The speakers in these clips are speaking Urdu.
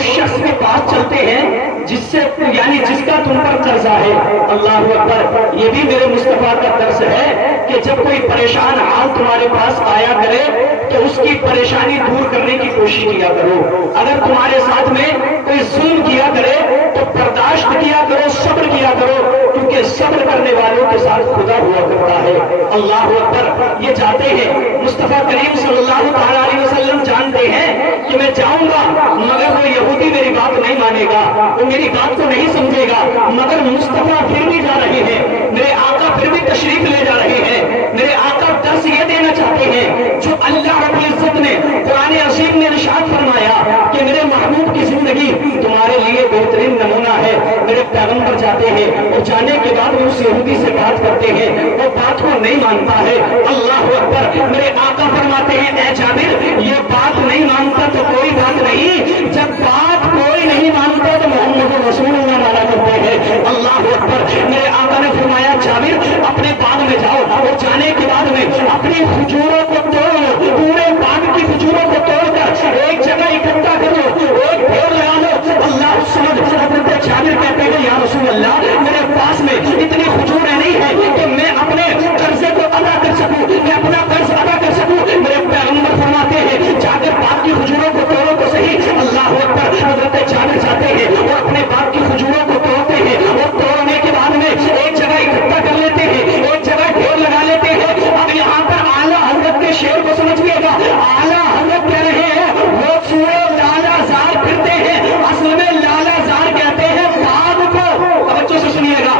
اس شخص کے پاس چلتے ہیں جس سے یعنی جس کا تم پر قرضہ ہے. اللہ اکبر. یہ بھی میرے مصطفیٰ کا درس ہے کہ جب کوئی پریشان حال تمہارے پاس آیا کرے تو اس کی پریشانی دور کرنے کی کوشش کیا کرو. اگر تمہارے ساتھ میں کوئی ظلم کیا کرے تو برداشت کیا کرو, صبر کیا کرو, کیونکہ صبر کرنے والوں کے ساتھ خدا ہوا کرتا ہے. اللہ اکبر. یہ چاہتے ہیں مصطفیٰ کریم صلی اللہ علیہ وسلم جانتے ہیں کہ میں جاؤں گا مگر وہ یہودی میری بات نہیں مانے گا, وہ میری بات کو نہیں سمجھے گا, مگر مصطفیٰ پھر بھی جا رہے ہیں, میرے آقا پھر بھی تشریف لے جا رہے ہیں. میرے آقا درس یہ دینا چاہتے ہیں جو اللہ رب العزت نے قرآن عظیم میں ارشاد فرمایا کہ میرے محبوب کی زندگی تمہارے لیے بہترین نمونہ ہے. میرے پیغمبر جاتے ہیں اور جانے کے بعد وہ اس یہودی سے بات کرتے ہیں, وہ بات کو نہیں مانتا ہے. اللہ اکبر. میرے آقا فرماتے ہیں اے جابر یہ بات نہیں مانتا تو کوئی بات نہیں, جب بات کوئی نہیں مانتا تو محمد رسول اللہ مانا کرتے ہیں. اللہ اکبر. میرے آقا نے فرمایا جابر اپنے باغ میں جاؤ اور جانے کے بعد میں اپنی کھجوروں کو توڑو, پورے باغ کی کھجوروں کو توڑ کر ایک جگہ اکٹھا کرو, ایک ڈھیر لگا لو. اللہ سمجھ حضرت جابر کہتے ہیں یا رسول اللہ میرے پاس میں اتنی کھجوریں نہیں ہے کہ میں اپنے قرضے کو ادا کر سکوں, میں اپنا قرض ادا کر سکوں. میرے پیغمبر فرماتے ہیں جا کر باغ کی کھجوروں کو توڑو تو صحیح. اللہ اکبر. حضرت جابر جاتے ہیں اور اپنے باغ کی کھجوروں کو توڑتے ہیں اور توڑنے کے بعد میں ایک جگہ اکٹھا کر لیتے ہیں, ایک جگہ ڈھیر لگا لیتے ہیں. اب یہاں پر اعلیٰ حضرت کے شعر کو سمجھیے گا. اعلیٰ حضرت کہہ رہے ہیں وہ سورے لالا زار پھرتے ہیں, اصل میں لالا زار کہتے ہیں باغ کو. بچوں سے سنیے گا,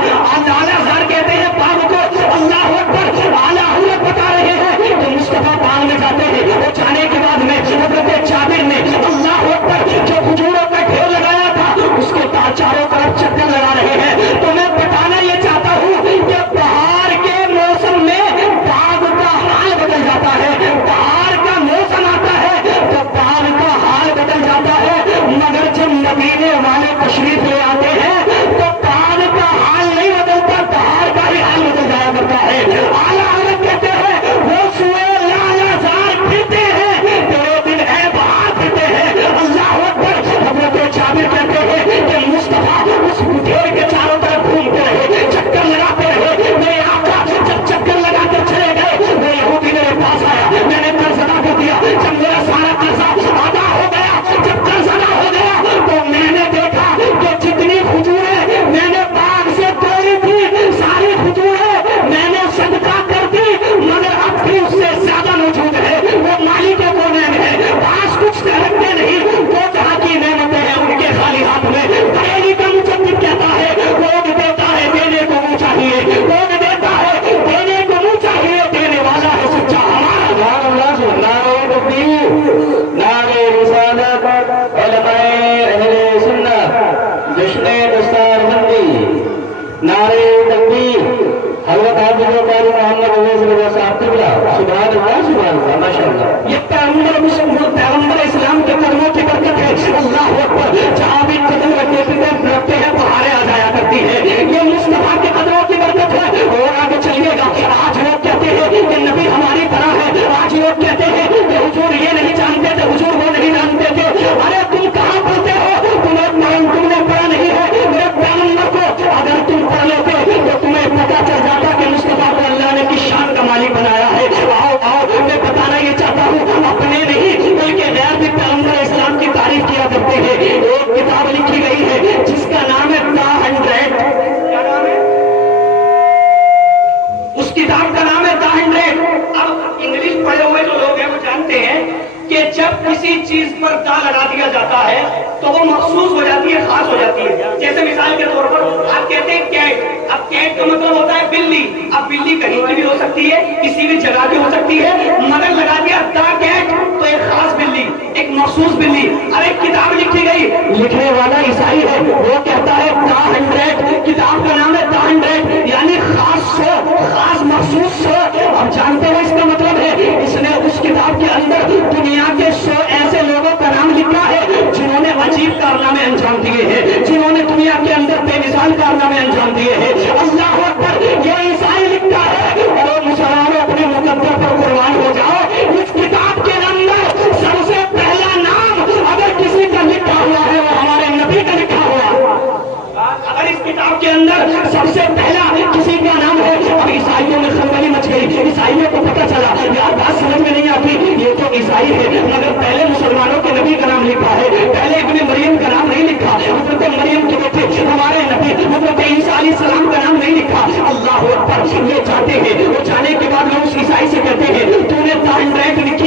لالا زار کہتے ہیں باغ کو. اللہ اکبر. اعلیٰ حضرت بتا رہے ہیں کہ مصطفیٰ باغ میں جاتے ہیں اور جانے کے بعد میں حضرت جابر نے اللہ اکبر جو کھجوروں کا ڈھیر لگایا تھا اس کو چاروں طرف چکر لگا رہے ہیں. تو میں بتانا یہ چاہتا ہوں کہ بہار کے موسم میں باغ کا حال بدل جاتا ہے. بہار کا موسم آتا ہے تو باغ کا حال بدل جاتا ہے, مگر جب مدینے والے تشریف لے آتے ہیں تو باغ کا حال نہیں بدلتا, بہار کا ہی حال بدل جایا کرتا ہے. اعلیٰ حضرت کہتے ہیں وہ سوئے لالا زار پھرتے ہیں, تیرے دن ہے بہار پھرتے ہیں. اللہ اکبر. حضرت جابر کہتے ہیں کہ مصطفیٰ اس ڈھیر کے چاروں طرف گھومتے رہے, چکر لگاتے رہے. میرے آقا جب چکر لگا کر چلے گئے وہ یہودی میرے پاس آیا, میں نے قرض ادا کر دیا. جب میرا سارا قرضہ ادا ہو گیا, جب قرض ادا ہو گیا تو میں نے دیکھا کہ جتنی کھجوریں میں نے باغ سے توڑی تھی ساری کھجوریں میں نے صدقہ کر دی, مگر اب بھی اس سے زیادہ موجود ہے. وہ مالی کے کونے میں ہے, پاس کچھ رکھتے نہیں. وہ جہاں کی نعمتیں ہیں ان کے خالی ہاتھ میں. بریلی کا مجدد کہتا ہے لوگ دیتا ہے دینے کو منہ چاہیے, لوگ دیتا ہے دینے کو منہ چاہیے, دینے والا ہے سچا ہمارا. نعرہ تکبیر, نعرہ رسالت, علماء اہل سنت, جشن دستار بندی, نعرہ تکبیر. حضرت حافظ قاری محمد علیہ صاحب قبلہ. سبحان اللہ سبحان اللہ ماشاء اللہ. یہ پیغمبر اسلام کے قدموں کی برکت ہے. اللہ اکبر. جہاں بھی قدم رکھتے ہیں بہاریں آ جایا کرتی ہے. یہ مصطفیٰ کے قدموں کی برکت ہے. اور آگے چلیے گا. آج لوگ کہتے ہیں کہ نبی ہماری طرح ہے, آج لوگ کہتے ہیں کہ حضور یہ نہیں جانتے تھے, حضور وہ نہیں جانتے تھے. ارے تم کہاں پڑھتے ہو, تم نے پڑھا نہیں ہے. میرے پیغمبر کو اگر تم پڑھ لیتے تو تمہیں پتا چل جاتا کہ مصطفیٰ کو اللہ نے کس شان کا مالک بنایا ہے. آؤ آؤ, میں بتانا یہ چاہتا ہوں اپنے نہیں بلکہ غیر بھی پیغمبر اسلام کی تعریف کیا کرتے ہیں. ایک کتاب لکھی گئی ہے جس کا نام ہے The 100. کیا نام ہے اس کتاب کا؟ نام ہے The 100. اب انگلش پڑھے ہوئے جو لوگ ہیں وہ جانتے ہیں کہ جب کسی چیز پر دا لگا دیا جاتا ہے تو وہ مخصوص ہو جاتی ہے, خاص ہو جاتی ہے. جیسے مثال کے طور پر آپ کہتے ہیں کیٹ. اب کیٹ کا مطلب ہوتا ہے بلی. اب بلی کہیں کی بھی ہو سکتی ہے, کسی بھی جگہ بھی ہو سکتی ہے, مگر لگا دیا دا کیٹ تو ایک خاص بلی, ایک مخصوص بلی. اب ایک کتاب لکھی گئی, لکھنے والا عیسائی ہے, وہ کہتا ہے The 100. کتاب کا نام ہے The 100 یعنی خاص سو, خاص مخصوص سو. اب جانتے ہو اس کا مطلب ہے اس نے اس کتاب کے اندر دنیا کے 100 ایسے لوگوں کا نام لکھا ہے جنہوں نے عجیب کارنامے انجام دیے ہیں, جنہوں نے دنیا کے اندر بے مثال کارنامے انجام دیے ہیں. اللہ اکبر. یہ عیسائی لکھتا ہے اور مسلمانوں اپنے مقدر پر قربان ہو جاؤ.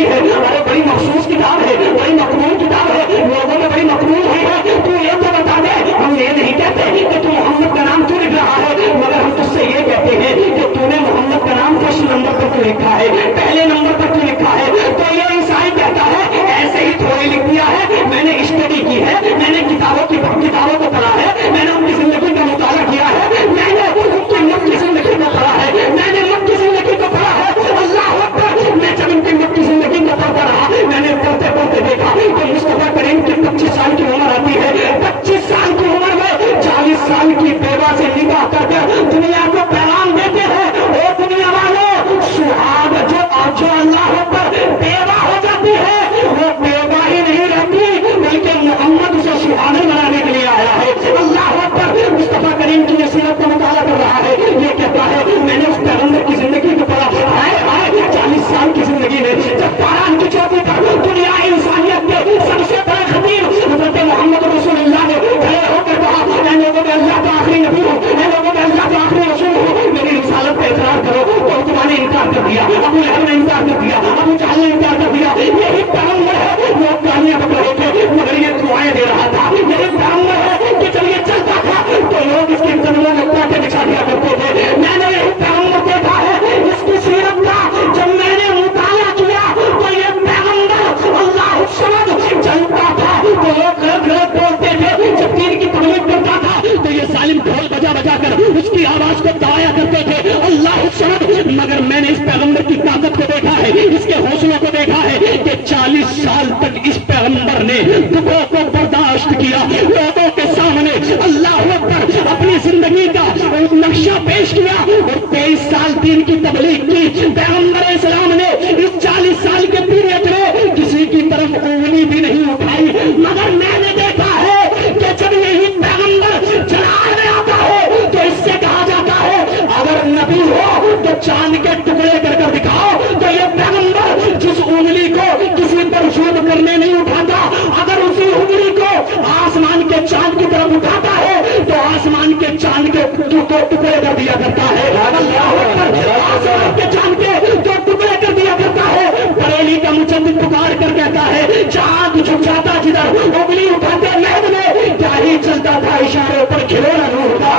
ہوتی ہے، ارے بڑی مخصوص کتاب ہے، بڑی مقبول کتاب ہے، لوگوں میں بڑی مقبول ہے، تو یہ تو بتا دے۔ ہم یہ نہیں کہتے کہ تو محمد کا نام کیوں لکھ رہا ہے، مگر ہم تجھ سے یہ کہتے ہیں کہ تو نے محمد کا نام فرسٹ نمبر پر کیوں لکھا ہے، پہلے نمبر پر کیوں لکھا ہے؟ تو یہ عیسائی کہتا ہے ایسے ہی تھوڑی لکھ دیا ہے، میں نے اسٹڈی کی ہے، میں نے کتابوں کو پڑھا ہے، میں نے ان کی زندگی کا مطالعہ کیا ہے، میں نے ان کی مت کی زندگی کو پڑھا ہے، میں نے مت کی زندگی کو پڑھا ہے۔ اللہ اکبر، میں جب ان کی مت کی زندگی کو پڑھتا رہا، میں نے پڑھتے پڑھتے دیکھا کہ مصطفیٰ کریم کی 25 سال کی عمر آتی ہے، 25 سال کی عمر میں 40 سال کی بیوہ سے نکاح کر کے دنیا کو پیغام دیتے ہیں، او دنیا والوں، سہاگ جو اللہ پر بیوہ ہو جاتی ہے وہ بیوہ ہی نہیں رہتی، بلکہ محمد اسے سہانے بنانے کے لیے آیا ہے۔ اللہ اکبر، مصطفیٰ کریم کی سیرت کا مطالعہ کر رہا ہے، یہ کہتا ہے میں نے اس پیغمبر کی زندگی کو پڑھا، ہائے ہائے 40 سال کی زندگی میں جب پاران کی چوٹی پر دنیا انسانیت کے سب سے بڑے خطیب حضرت محمد رسول اللہ نے کھڑے ہو کر کہا اے لوگوں میں اللہ کا آخری نبی ہوں، اے لوگوں میں اللہ کا آخری رسول ہوں، میری رسالت پہ اقرار کرو، تو عتبہ نے انکار کر دیا، ابو لہب نے انکار کر دیا، ابو جہل نے انکار کر دیا۔ یہی پیغمبر ہے، وہ گالیاں بک رہے تھے مگر یہ دعائیں دے رہا تھا۔ یہی پیغمبر ہے کہ جب یہ چلتا تھا تو لوگ اس کے قدموں میں پاٹے بچھا دیا کرتے تھے۔ میں نے یہی پیغمبر دیکھا ہے، اس کی سیرت کا جب میں نے مطالعہ کیا تو یہ پیغمبر اللہ الصمد چلتا تھا تو لوگ غلط غلط بولتے تھے، جب دین کی تبلیغ کرتا تھا تو یہ ظالم ڈھول بجا بجا کر اس کی آواز کو دبایا کرتے تھے، اللہ الصمد۔ مگر میں نے اس پیغمبر کی طاقت کو دیکھا ہے، اس کے حوصلوں کو دیکھا ہے کہ 40 سال تک اس پیغمبر نے دکھوں کو برداشت کیا، لوگوں کے سامنے اللہ اکبر اپنی زندگی کا نقشہ پیش کیا اور 23 سال دین کی تبلیغ کی۔ پیغمبر اسلام نے اس 40 سال کے پیریڈ میں کسی کی طرف انگلی بھی نہیں اٹھائی، مگر میں نے دیکھا ہے کہ جب یہی پیغمبر جلال میں آتا ہے تو اس سے کہا جاتا ہے اگر نبی ہو تو چاند کے ٹکڑے کر کر دکھاؤ، تو یہ پیغمبر جس انگلی کو کسی پر شوب کرنے نہیں اٹھاتا، اگر اسی انگلی کو آسمان کے چاند کی طرف اٹھاتا ہے تو آسمان کے چاند کے ٹکڑے کر دیا کرتا ہے، آسمان کے چاند کے جو ٹکڑے کر دیا کرتا ہے۔ بریلی کا مجدد پکار کر کہتا ہے چاند جھک جاتا جدھر انگلی اٹھاتے مہد میں کیا ہی چلتا تھا اشارے پر کھلونا نور کا۔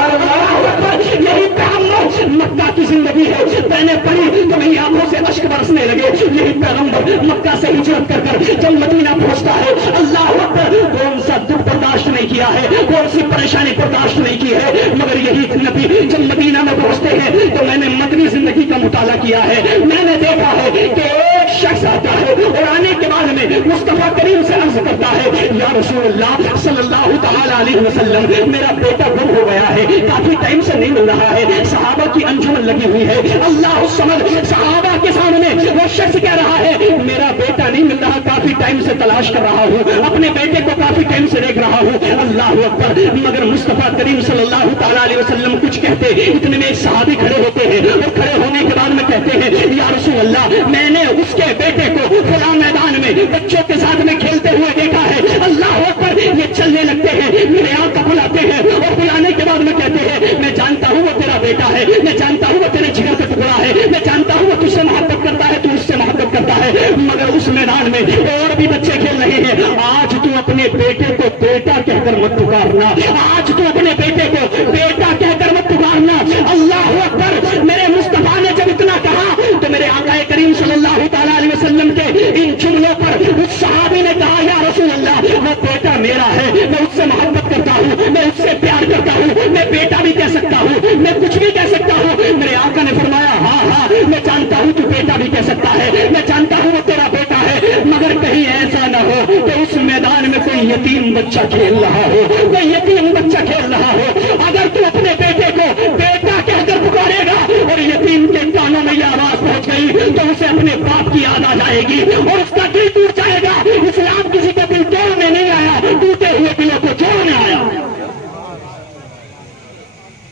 یہی پیغمبر مکہ کی زندگی ہے، میں نے پڑھی تو میری آنکھوں سے اشک برسنے لگے۔ یہی پیغمبر مکہ سے ہجرت کر کر جب مدینہ پہنچتا ہے، اللہ اکبر، کون سا دکھ برداشت نہیں کیا ہے، کون سی پریشانی برداشت نہیں کی ہے، مگر یہی نبی جب مدینہ میں پہنچتے ہیں تو میں نے مدنی زندگی کا مطالعہ کیا ہے، میں نے دیکھا ہے کہ ایک شخص آتا ہے اور آنے کے بعد میں مصطفیٰ کریم سے عرض کرتا ہے یا رسول اللہ صلی اللہ تعالی علیہ وسلم، میرا بیٹا گم ہو گیا ہے، کافی ٹائم سے نہیں مل رہا ہے، صحابہ کی انجمن لگی ہوئی ہے، اللہ الصمد صحابہ کے سامنے وہ شخص کہہ رہا ہے میرا بیٹا نہیں مل رہا، کافی ٹائم سے تلاش کر رہا ہوں، اپنے بیٹے کو کافی ٹائم سے دیکھ رہا ہوں، اللہ اکبر۔ مگر مصطفیٰ کریم صلی اللہ تعالی علیہ وسلم کچھ کہتے، اتنے میں ایک صحابی کھڑے ہوتے ہیں اور کھڑے ہونے کے بعد میں کہتے ہیں یا رسول اللہ، میں نے اس کے بیٹے کو فلاں میدان میں بچوں کے ساتھ میں کھیلتے ہوئے دیکھا ہے، اللہ اکبر۔ یہ چلنے لگتے ہیں، میرے آنکھ بلاتے ہیں اور بلانے کے بعد میں کہتے ہیں میں جانتا ہوں وہ تیرا بیٹا ہے، میں جانتا ہوں وہ تیرے جگر کا ٹکڑا ہے، میں جانتا ہوں وہ تجھ سے محبت کرتا ہے، تو اس سے محبت کرتا ہے، مگر اس میدان میں اور بھی بچے کھیل رہے ہیں، آج تو اپنے بیٹے کو بیٹا کہہ کر مت پکارنا، آج تو اپنے بیٹے کو بیٹا کہہ کر مت پکارنا، اللہ اکبر۔ میرے مصطفیٰ نے جب اتنا کہا تو میرے آقا کریم صلی اللہ تعالی علیہ وسلم کے ان جملوں پر اس صحابی نے کہا یا رسول اللہ، وہ بیٹا میرا ہے، میں اس سے محبت کرتا ہوں، میں اس سے پیار کرتا ہوں، میں بیٹا بھی کہہ سکتا ہوں، میں کچھ بھی کہہ سکتا ہوں۔ میرے آقا نے فرمایا ہاں ہاں میں جانتا ہوں تو بیٹا بھی کہہ سکتا ہے، میں جانتا ہوں وہ تیرا بیٹا ہے، مگر کہیں ایسا نہ ہو کہ اس میدان میں کوئی یتیم بچہ کھیل رہا ہو، کوئی یتیم بچہ کھیل رہا ہو، اگر تو اپنے بیٹے کو بیٹا کہہ کر پکارے گا اور یتیم کے کانوں میں یہ آواز پہنچ گئی تو اسے اپنے باپ کی یاد آ جائے گی اور اس کا دل ٹوٹ جائے گا۔ اسلام کسی کا دل توڑنے نہیں آیا، ٹوٹے ہوئے دلوں کو جوڑنے آیا۔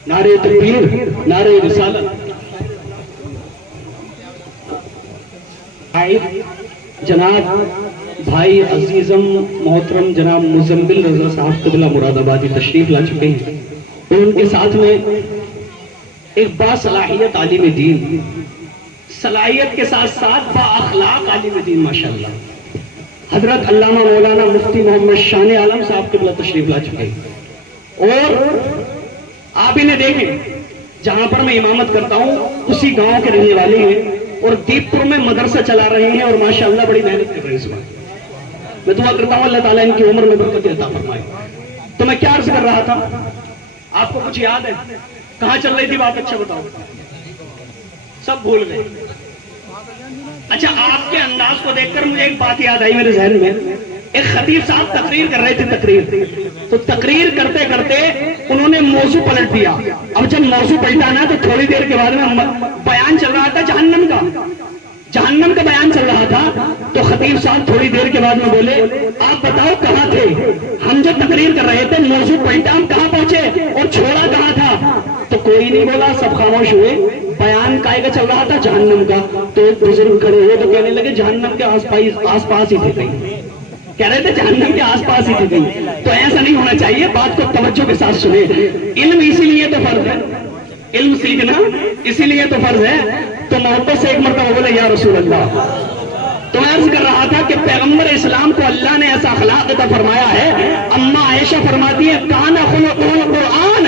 نعرے تکبیر، نعرے رسالت۔ جناب بھائی عزیزم محترم جناب مزمل رضا صاحب قبلہ مراد آبادی تشریف لا چکے ہیں اور ان کے ساتھ میں ایک باصلاحیت عالم دین صلاحیت کے ساتھ ساتھ با اخلاق عالم دین ماشاءاللہ حضرت علامہ مولانا مفتی محمد شان عالم صاحب قبلہ تشریف لا چکے اور آپ انہیں دیکھیں جہاں پر میں امامت کرتا ہوں اسی گاؤں کے رہنے والے ہیں اور دیپ پور میں مدرسہ چلا رہے ہیں اور ماشاءاللہ بڑی محنت کر رہے ہیں اس وقت. میں دعا کرتا ہوں اللہ تعالیٰ ان کی عمر میں برکت عطا فرمائے. تو میں کیا عرض کر رہا تھا آپ کو کچھ یاد ہے کہاں چل رہی تھی بات اچھا بتاؤ سب بھول گئے. اچھا آپ کے انداز کو دیکھ کر مجھے ایک بات یاد آئی میرے ذہن میں. ایک خطیب صاحب تقریر کر رہے تھے تو تقریر کرتے کرتے انہوں نے موضوع پلٹ دیا. اب جب موضوع پلٹا نا تو تھوڑی دیر کے بعد میں بیان چل رہا تھا جہنم کا بیان چل رہا تھا. تو خطیب صاحب تھوڑی دیر کے بعد میں بولے آپ بتاؤ کہاں تھے ہم جو تقریر کر رہے تھے موضوع پلٹا ہم کہاں پہنچے اور چھوڑا کہاں تھا. تو کوئی نہیں بولا سب خاموش ہوئے. بیان کائے کا چل رہا تھا جہنم کا. تو ایک بزرگ کھڑے ہوئے تو کہنے لگے جہنم کے آس پاس ہی تھے کہیں کہہ رہے تھے جہنم کے آس پاس ہی تھی. تو ایسا نہیں ہونا چاہیے بات کو توجہ کے ساتھ سنیں. علم اسی لیے تو فرض ہے علم سیکھنا اسی لیے تو فرض ہے. تو محبت سے ایک مرتبہ بولے یا رسول اللہ. تو میں عرض کر رہا تھا کہ پیغمبر اسلام کو اللہ نے ایسا اخلاق عطا فرمایا ہے. اما عائشہ فرماتی ہے کان خلقہ القرآن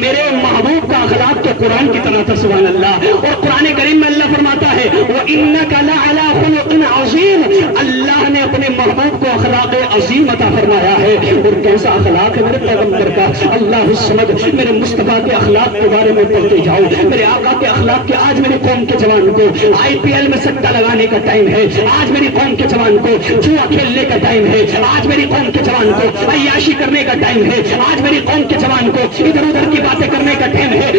میرے محبوب کا اخلاق تو قرآن کی طرح تھا سبحان اللہ. اور قرآن کریم میں اللہ فرماتا ہے وَإِنَّكَ لَعَلَىٰ خُلُقٍ عَظِيمٍ اللہ نے اپنے محبوب کو اخلاق عظیم عطا فرمایا ہے. اور کیسا اخلاق ہے میرے پیغمبر کا. اللہ الصمد میرے مصطفیٰ کے اخلاق کے بارے میں پڑھتے جاؤ میرے آقا کے اخلاق کے. آج میری قوم کے جوان کو IPL میں سٹا لگانے کا ٹائم ہے. آج میری قوم کے جوان کو جوا کھیلنے کا ٹائم ہے. آج میری قوم کے جوان کو عیاشی کرنے کا ٹائم ہے. آج میری قوم کے جوان کو ادھر ادھر کی باتیں کرنے کا ٹائم ہے.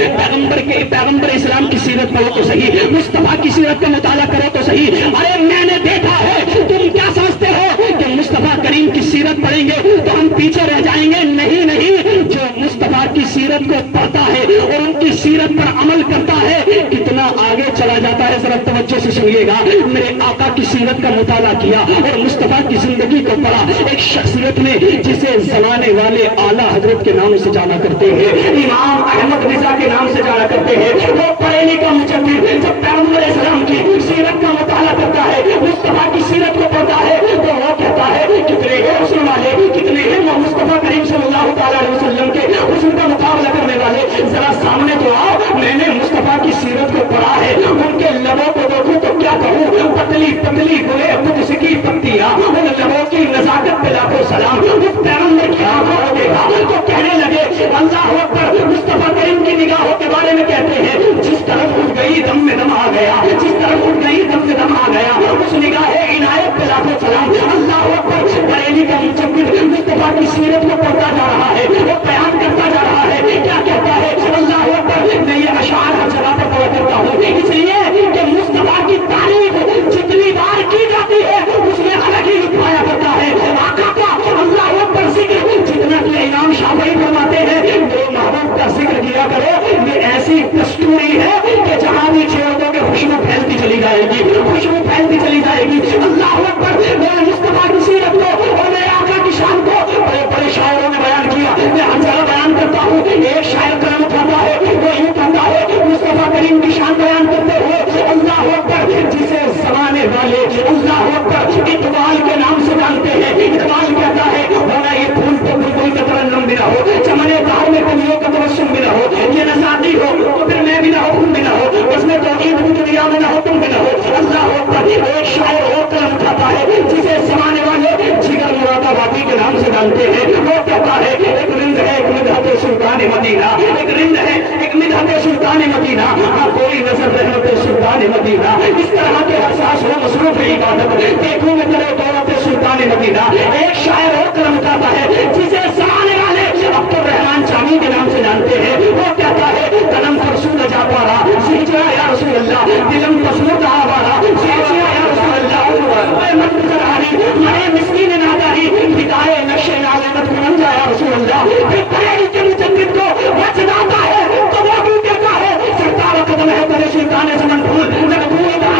پیغمبر اسلام کی سیرت پڑھو تو صحیح مصطفیٰ کی سیرت کا مطالعہ کرو تو صحیح. ارے میں نے دیکھا ہے تم کیا سمجھتے ہو کہ مصطفیٰ کریم کی سیرت پڑھیں گے تو ہم پیچھے رہ جائیں گے. نہیں نہیں جو مصطفیٰ کی سیرت کو پڑھتا ہے اور ان کی سیرت پر عمل کرتا ہے کتنا آگے چلا جاتا ہے. ذرا توجہ سے سنیے گا. میرے آقا کی سیرت کا مطالعہ کیا اور مصطفیٰ کی زندگی کو پڑھا. ایک شخصیت نے جسے زمانے والے اعلیٰ حضرت کے نام سے جانا کرتے ہیں امام احمد رضا کے نام سے جانا کرتے ہیں. وہ پڑھے لکھا مجدد جب پیغمبر اسلام کی سیرت کا مطالعہ کرتا ہے مصطفیٰ کی سیرت کو پڑھتا ہے تو وہ کہتا ہے کتنے ہیں حسن والے کتنے ہیں وہ مصطفیٰ کریم صلی اللہ تعالیٰ علیہ وسلم کے حسن کا مقابلہ کرنے والے. ذرا سامنے تو آؤ میں نے مصطفیٰ کی سیرت کو پڑھا ہے. ان کے لبوں کو دیکھوں تو کیا کہوں پتلی پتلی گلے قدس کی پتیاں ان لبوں کی نزاکت پہ لاکھوں سلام. اس پیغمبر کی آنکھوں کو دیکھا تو کہنے لگے اللہ اکبر. مصطفیٰ کریم کی نگاہوں کے بارے میں کہتے ہیں جس طرف اٹھ گئی دم میں دم آ گیا جس طرف اٹھ گئی دم میں دم آ گیا. اس نگاہ عنایت پہ لاکھوں سلام. اللہ اکبر. بریلی کا مجدد مصطفیٰ کی سیرت کو پڑھتا جا رہا ہے وہ بیان کرتا جا رہا ہے. کیا کہتا ہے اللہ اکبر. میں یہ اشعار ہر جگہ پر پڑھا کرتا ہوں اس لیے کہ مصطفیٰ کی تعریف جتنی بار کی جاتی ہے اس میں الگ ہی لطف آیا کرتا ہے. آقا کا اللہ اکبر ذکر جتنا کہ امام شافعی فرماتے ہیں میرے محبوب کا ذکر کیا کرو یہ ایسی دستوری ہے کہ جہاں بھی چھوڑو گے خوشبو پھیلتی چلی جائے گی خوشبو پھیلتی چلی جائے گی. اللہ اکبر. میرے مصطفیٰ کی سیرت کو اور میرے آقا کی شان کو بڑے بڑے شاعروں نے بیان کیا. میں ہر جگہ بیان کرتا ہوں. ایک شاعر قلم اٹھاتا ہے وہ یوں کہتا ہے مصطفیٰ کریم کی شان بیان کرتے ہوئے اللہ اکبر جسے زمانے والے اللہ اکبر اقبال کے نام سے جانتے ہیں. اقبال کہتا ہے ہونا یہ پھول تو بلبل کا ترنم بھی نہ ہو چمنے بہار میں کلیوں کا تبسم بھی نہ ہو یہ نزاتی ہو تو پھر میں بھی نہ ہو تم بھی نہ ہو اس میں توحید کی دنیا میں نہ ہو تم بھی نہ ہو. اللہ اکبر. ایک شاعر اور قلم اٹھاتا ہے جسے زمانے والے جگر مراد آبادی کے نام سے جانتے ہیں. وہ کہتا ہے ایک رند ہے ایک مدحت سلطان مدینہ ایک رند ہے ایک مدحت سلطان مدینہ ہاں کوئی نظر رحمت سلطان مدینہ. اس طرح کے حساس ہو مصروف عبادت دیکھوں میں کرے دولت سلطان مدینہ. ایک شاعر اور قلم اٹھاتا ہے جسے زمانے والے عبد الرحمان چانی کے نام سے جانتے ہیں. وہ کہتا ہے قلم فرسود جا پارا سیچا یا رسول اللہ دلم فسود آوارا سیچا یا رسول اللہ اے من بزرانی مرے مسکین ناداری ہدایے نقشے نالمت من جا یا رسول اللہ. پھر پڑھے کے مجدد کو وہ چلاتا ہے تو وہ بھی کہتا ہے سرکار قدم ہے تیرے سلطان زمن پھول جب پھول کا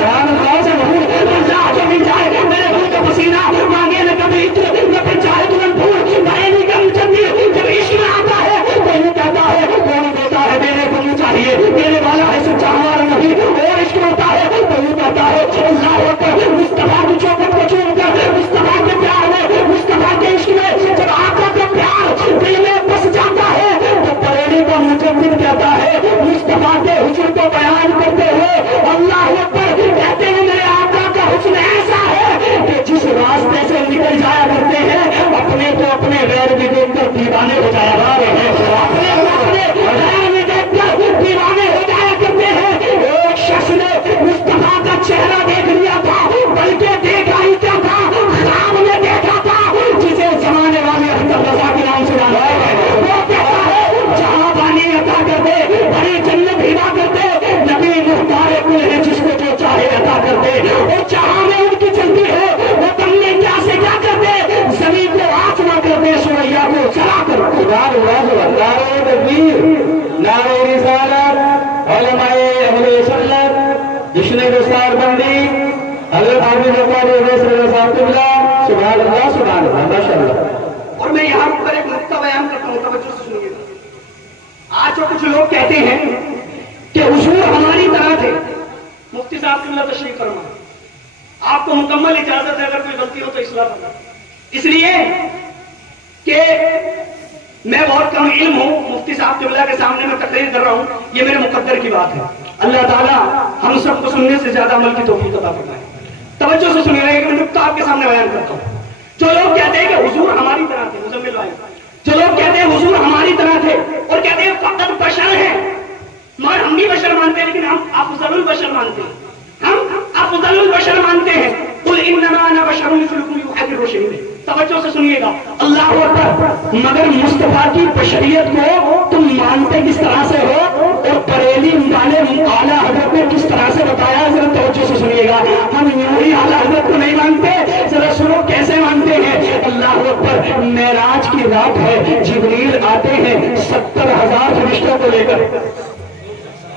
جان غوث محمود اللہ جو بھی جائے میرے پھول کا پسینہ مانگے نہ کبھی اتر نہ پھر چاہے تلن پھول بریلی کا مجدد جب عشق میں آتا ہے تو وہ کہتا ہے کون دیتا ہے دینے کو نہیں چاہیے دینے والا ہے سچا ہمارا نہیں اور عشق ہوتا ہے سبحان اللہ سبحان اللہ ماشاء اللہ. اور میں یہاں پر ایک نقطہ بیان کرتا ہوں, توجہ سے سنیے. آج جو کچھ لوگ کہتے ہیں کہ حضور ہماری طرح تھے, مفتی صاحب قبلہ تشریف فرما, آپ کو مکمل اجازت ہے اگر کوئی غلطی ہو تو اصلاح کرنا, اس لیے کہ میں بہت کم علم ہوں, مفتی صاحب قبلہ کے سامنے میں تقریر کر رہا ہوں, یہ میرے مقدر کی بات ہے. اللہ تعالیٰ ہم سب کو سننے سے زیادہ عمل کی توفیق عطا فرمائے. توجہ سے سنیے, ایک نقطہ آپ کے سامنے بیان کرتا ہوں. جو لوگ کہتے ہیں کہ حضور ہماری طرح تھے, مزمل بھائی, جو لوگ کہتے ہیں حضور ہماری طرح تھے اور کہتے ہیں فقط بشر ہیں, مگر ہم بھی بشر مانتے ہیں لیکن ہم افضل البشر مانتے ہیں, ہم افضل البشر مانتے ہیں. قل انما انا بشر مثلکم یوحی الی. توجہ سے سنیے گا, اللہ اکبر. مگر مصطفیٰ کی بشریت کو تم مانتے کس طرح سے ہو اور بریلی والے اعلیٰ حضرت نے کس طرح سے بتایا, ذرا توجہ سے سنیے گا. ہم یوں ہی اعلیٰ حضرت کو نہیں مانتے, ذرا سنو کیسے مانتے ہیں. اللہ اکبر, معراج کی رات ہے, جبریل آتے ہیں 70,000 فرشتوں کو لے کر,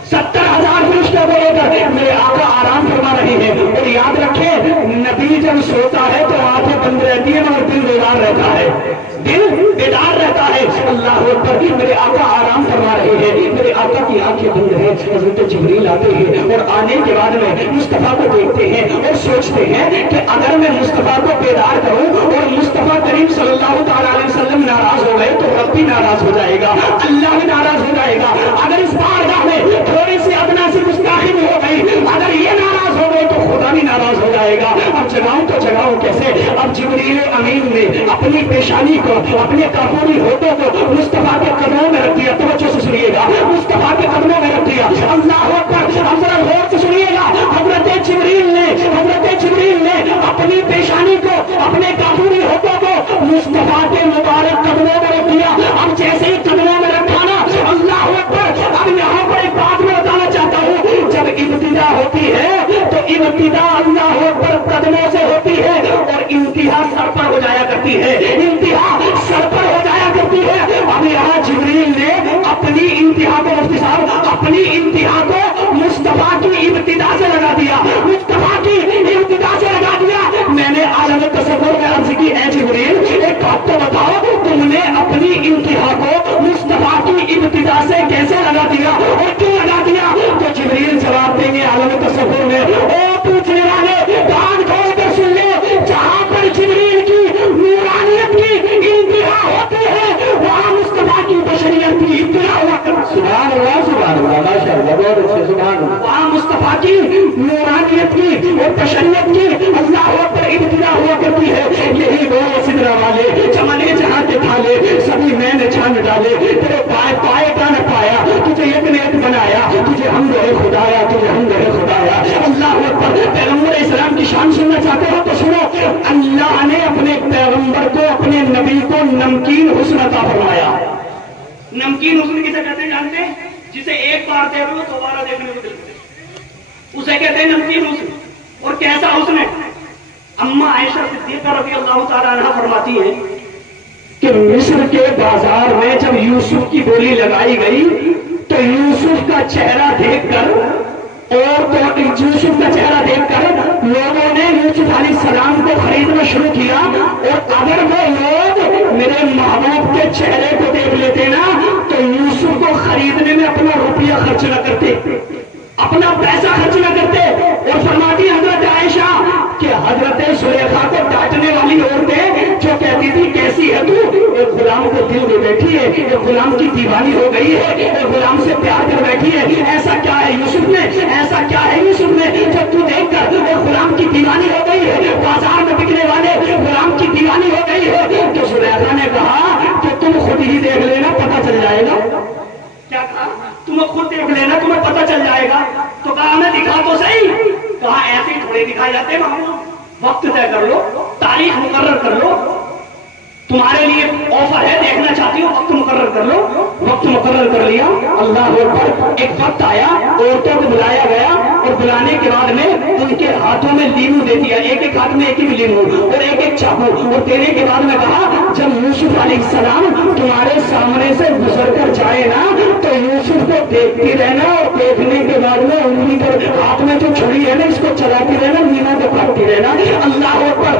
70,000 فرشتوں کو لے کر میرے آقا آرام فرما رہے ہیں. اور یاد رکھیں, نبی جب سوتا ہے تو آنکھیں بند رہتی ہیں اور دل بیدار رہتا ہے, دل بیدار رہتا ہے. اللہ اکبر, میرے آقا آرام فرما رہے ہیں, میرے آقا کی آنکھیں بند ہیں. حضرت جبریل آتے ہیں اور آنے کے بعد میں مصطفیٰ کو دیکھتے ہیں اور سوچتے ہیں کہ اگر میں مصطفیٰ کو بیدار کروں اور مصطفیٰ کریم صلی اللہ تعالیٰ علیہ وسلم ناراض ہو گئے تو رب بھی ناراض ہو جائے گا, اللہ بھی ناراض ہو جائے گا. اگر اس بارگاہ میں تھوڑی سی ادنا سی گستاخی بھی ہو گئی, اگر یہ ناراض ہو گئے تو خدا بھی ناراض ہو جائے گا. اب جگاؤں تو جگاؤں کیسے. اب جبریل امین نے اپنی پیشانی کو, اپنے کافوری ہوٹوں کو مصطفیٰ کے قدموں میں رکھ دیا. توجہ سے سنیے گا, مصطفیٰ کے قدموں میں رکھ دیا. اللہ اکبر. اب ذرا غور سے سنیے گا, حضرت جبریل نے اپنی پیشانی کو, اپنے کافوری ہوٹوں کو مصطفیٰ کے مبارک قدموں میں رکھ دیا. اب جیسے ہی قدموں میں رکھا نا, اللہ اکبر, اب یہاں پر ایک بات میں بتانا چاہتا ہوں, جب ابتدا ہوتی ہے تو ابتدا اللہ اکبر قدموں سے ہوتی ہے اور انتہا سر پر ہو جایا کرتی ہے, انتہا سر پر ہو جایا کرتی ہے. اب یہاں جبریل نے اپنی انتہا کو, مفتی صاحب, اپنی انتہا کو مصطفیٰ کی ابتدا سے لگا دیا, مصطفیٰ کی ابتدا سے لگا دیا. میں نے عالم تصور میں عرض کی, اے جبریل ایک بات تو بتاؤ, تم نے اپنی انتہا کو مصطفیٰ کی ابتدا سے کیسے لگا دیا اور کیوں لگا دیا؟ تو جبریل جواب دیں گے عالم تصور میں, او پوچھنے والے کان کھول کر سن لے, جہاں پر جبریل کی نورانیت کی انتہا ہوتی ہے وہاں مصطفیٰ کی بشریت کی ابتدا ہوا کرتی. سبحان اللہ سبحان اللہ ماشاء اللہ, بہت اچھے, سبحان اللہ. وہاں مصطفیٰ کی نورانیت کی اور بشریت کی اللہ پر ابتدا ہوا کرتی ہے. یہی وہ سدرا والے چمنے جہاں کے تھالے سبھی میں نے چھان ڈالے, تیرے پائے پائے کا نہ پایا, تجھے ایک نے ایک بنایا, تجھے ہم گئے خدایا, تجھے ہم گئے خدایا. اللہ پر پیغمبر اسلام کی شان سننا چاہتے ہو تو سنو, اللہ نے اپنے پیغمبر کو, اپنے نبی کو نمکین حسن عطا فرمایا. نمکین حسن کسے کہتے ہیں جانتے ہیں؟ جسے ایک بار دیکھ لو دوبارہ دیکھنے کو دل کرے, اسے کہتے ہیں نمکین حسن. اور کیسا حسن ہے؟ اما عائشہ صدیقہ رضی اللہ تعالیٰ عنہ فرماتی ہے کہ مصر کے بازار میں جب یوسف کی بولی لگائی گئی تو یوسف کا چہرہ دیکھ کر لوگوں نے یوسف علیہ السلام کو خریدنا شروع کیا. اور اگر وہ لوگ میرے محبوب کے چہرے کو دیکھ لیتے نا تو یوسف کو خریدنے میں اپنا روپیہ خرچ نہ کرتے, اپنا پیسہ خرچ نہ کرتے. اور فرماتی حضرت عائشہ کہ حضرت زلیخا کو ڈانٹنے والی عورتیں جو کہتی تھی کیسی ہے تو, ایک غلام کو دل میں بیٹھی ہے, ایک غلام کی دیوانی ہو گئی ہے, ایک غلام سے پیار کر بیٹھی ہے, ایسا کیا ہے یوسف میں, ایسا کیا ہے یوسف میں جب تو دیکھ کر ایک غلام کی دیوانی ہو گئی ہے, بازار میں بکنے والے غلام کی دیوانی ہو گئی ہے. تو زلیخا نے کہا کہ تم خود ہی دیکھ لینا پتہ چل جائے گا. کیا کہا؟ تم خود دیکھ لینا تمہیں پتہ چل جائے گا. تو کہا میں دکھا تو صحیح. کہا ایسے تھوڑے دکھائے جاتے ہیں, وقت طے کر لو, تاریخ مقرر کر لو, تمہارے لیے آفر ہے, دیکھنا چاہتی ہو وقت مقرر کر لو. وقت مقرر کر لیا. اللہ اکبر. ایک وقت آیا, عورتوں کو بلایا گیا اور بلانے کے بعد میں ان کے ہاتھوں میں لیمو دے دیا, ایک ایک ہاتھ میں ایک ایک لیمو اور ایک ایک چاقو. اور دینے کے بعد میں کہا جب یوسف علیہ السلام تمہارے سامنے سے گزر کر جائے نا تو یوسف کو دیکھتی رہنا, اور دیکھنے کے بعد میں انگلی پر ہاتھ میں جو چھری ہے نا اس کو چلاتی رہنا, لیمو کو کاٹتی رہنا. اللہ اکبر.